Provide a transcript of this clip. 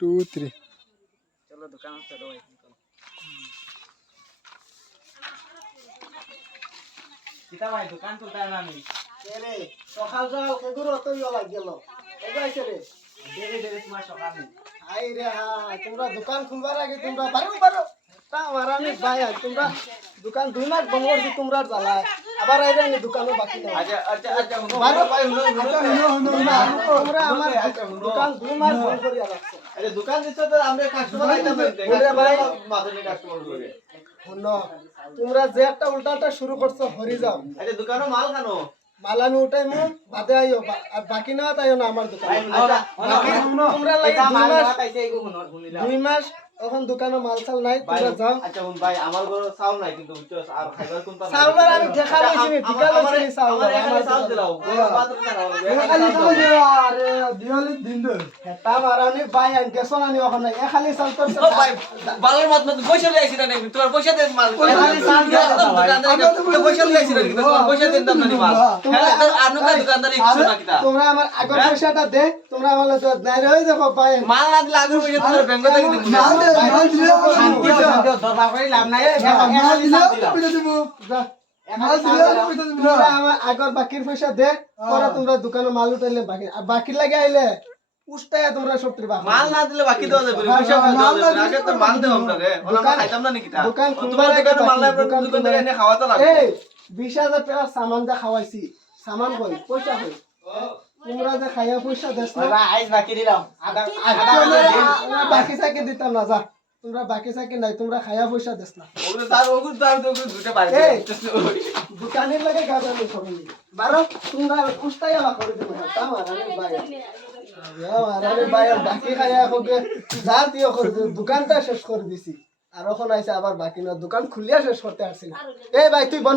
2 3 চলো দোকান চলো ভাই কিতা ভাই দোকান চলতে না আমি রে সকাল সকাল কেগুর অতই লাগ গেল এগাইছে রে দেরি দেরি তোমার সকালে আই রে তোমরা দোকান খুলবার আগে তোমরা বারো তা মারানি ভাই তোমরা দোকান 2 মাস বন্ধ করছি তোমরা জ্বালায় আবার আইরে নি দোকানও বাকি নাই আচ্ছা বারো ভাই হুনো তোমরা আমার দোকান 2 মাস বন্ধ করিয়া রাখছো আরে দোকান দিছো তো আমরা কাস্টমার আইতা মাদনে কাস্টমার করে শুনো তোমরা যে একটা উল্টাটা শুরু করছো হরি যাও আরে দোকানো মাল খানো মাল আমি উঠাই মু বাদে আইও আর বাকি না তাইও না আমার দোকান আচ্ছা বাকি তোমরা লাগে 2 মাস এখন দোকানে মাল চাল নাই তোমরা যাও আচ্ছা ভাই আমার ঘরে চাউল নাই কিন্তু আর খাইবার কোনটা নাই চাউলের আমি দেখা লইছি নি ঠিকা লইছি নি চাউল আমার এখানে চাউল দিলাও বাদ আরে দিওলি দিন দে হেটা মারানি ভাই আন গেছন আনি এখন নাই এ খালি চাউল তোর ও ভাই বালের মাত মত পয়সা লই আইছি না তোমার পয়সা দেন মাল খালি চাল দিয়া দোকানদার পয়সা লই আইছি না তোমার পয়সা দেন দাম না মাল হ্যাঁ আনুকা দোকানদার কিছু না কিতা তোমরা আমার আগর পয়সাটা দে তোমরা আমার নাই রই দেখো ভাই মাল না দিলে আগের পয়সা তোমার ব্যাংক থেকে দিব মাল দিলে শান্তি দরবার করে লাভ নাই মাল দিলে কইতে দিব যা মাল দিলে কইতে দিব তোমরা আমার আগর বাকির পয়সা দে পরে তোমরা দোকানে মাল উঠাইলে বাকি আর বাকি লাগে আইলে উস্তায়া তোমরা সবটি বাকি মাল না দিলে বাকি দেওয়া যাবে পয়সা দেওয়া যাবে আগে তো মাল দেব আমরা রে ওলা আমরা খাইতাম না নাকি তা দোকান তোমার দোকানে মাল নাই দোকান থেকে এনে খাওয়া তো লাগবে এই 20000 টাকা সামান যা খাওয়াইছি সামান কই পয়সা কই তোমরা যে খাইয়া পয়সা দেছ না আইস বাকি দিলাম আধা আমরা বাকি সাকে দিতাম না যা তোমরা বাকি সাকে নাই তোমরা খাইয়া পয়সা দেছ না ওগুলো তার দুটো পারে এই দোকানের লাগে গাজানি সবই বারো তোমরা উস্তায়া বা করে দিবে তামারানি ভাই আরে ভাই বাকি খাইয়া হবে যা দিও করে দোকানটা শেষ করে দিছি আর এখন আইছে আবার বাকি না দোকান খুলিয়া শেষ করতে পারছি না এই ভাই তুই বন্ধ